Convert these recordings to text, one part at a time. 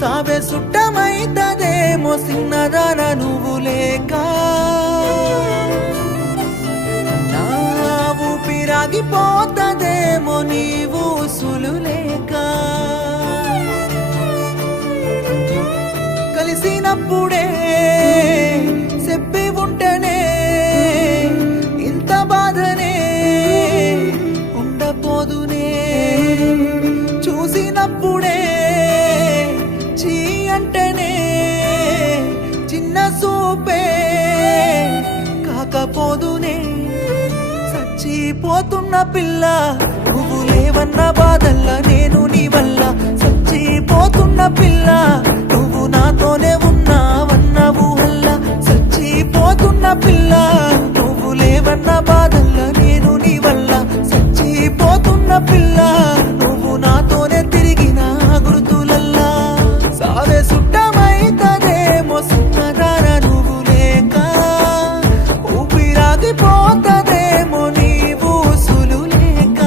సావే సుట్టమైతదేమో సిన్నదాన నువ్వు లేక, నా ఊపిరాగిపోతదేమో నీవు ఉసులు లేక. కలిసినప్పుడే చెప్పి ఉంటేనే ఇంత బాధనే ఉండపోదునే, చూసినప్పుడే చీ అంటేనే చిన్న సూపే కాకపోదునే. చచ్చిపోతున్న పిల్ల నువ్వు లేవన్న బాధల్లా నేను నీ వల్ల, చచ్చిపోతున్న పిల్ల నువ్వు నాతోనే ఉన్నావన్న ఊహల్ల. చచ్చిపోతున్న పిల్ల నువ్వు లేవన్న బాధల్లా నేను నీ వల్ల, చచ్చిపోతున్న పిల్ల నువ్వు నాతోనే తిరిగిన గుర్తులల్లా. సావే సుట్టమైతదేమో సిన్నదాన నువ్వు లేక, ఊపిరాగిపోతదేమో నీవు ఉసులు లేక.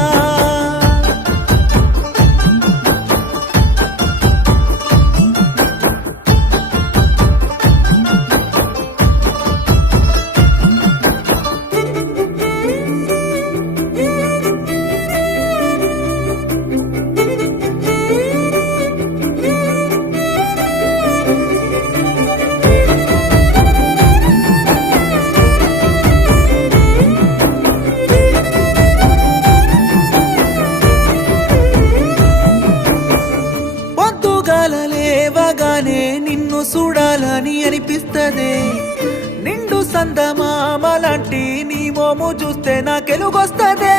లేవగానే నిన్ను చూడాలని అనిపిస్తదే, నిండు సందమామ లాంటి నీ మోము చూస్తే నాకెలుగొస్తదే.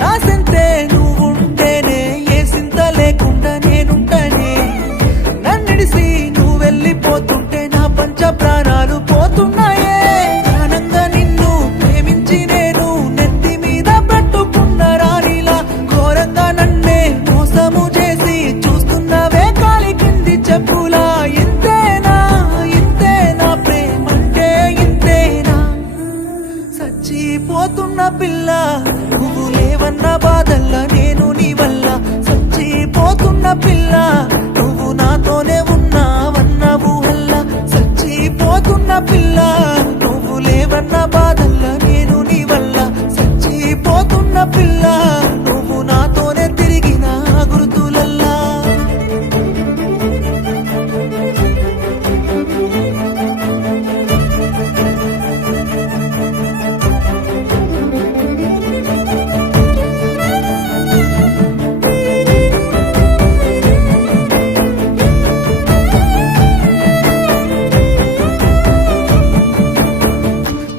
నా సింతే నువ్వుంటేనే ఏ సింత లేకుండా నేనుంటనే, నన్నిడిసి నువ్వు వెళ్ళిపోతుంటే నా పంచ ప్రాణాలు పోతున్నాయే. ప్రాణంగా నిన్ను ప్రేమించి నేను నెత్తి మీద పట్టుకున్న రాణిలా, ఘోరంగా నన్నే మోసము చేసి చూస్తున్నవే కాలి కింది చెప్పులా. ఇంతేనా ఇంతేనా ప్రేమంటే ఇంతేనా, చచ్చిపోతున్న పిల్ల నువ్వు లేవన్న బాధల్లా నేను నీ వల్ల, చచ్చిపోతున్న పిల్ల నువ్వు నాతోనే ఉన్నావన్న ఊహల్ల. చచ్చిపోతున్న పిల్ల నువ్వు లేవన్న బాధల్లా నేను నీ వల్ల, చచ్చిపోతున్న పిల్ల నువ్వు నాతోనే తిరిగిన గుర్తులల్లా.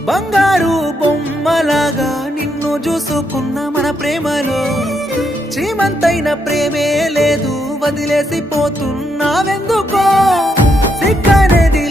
బంగారు బొమ్మలాగా నిన్ను చూసుకున్న మన ప్రేమలో, చీమంతైన ప్రేమే లేదు వదిలేసి పోతున్నావెందుకో. సిగ్గనేది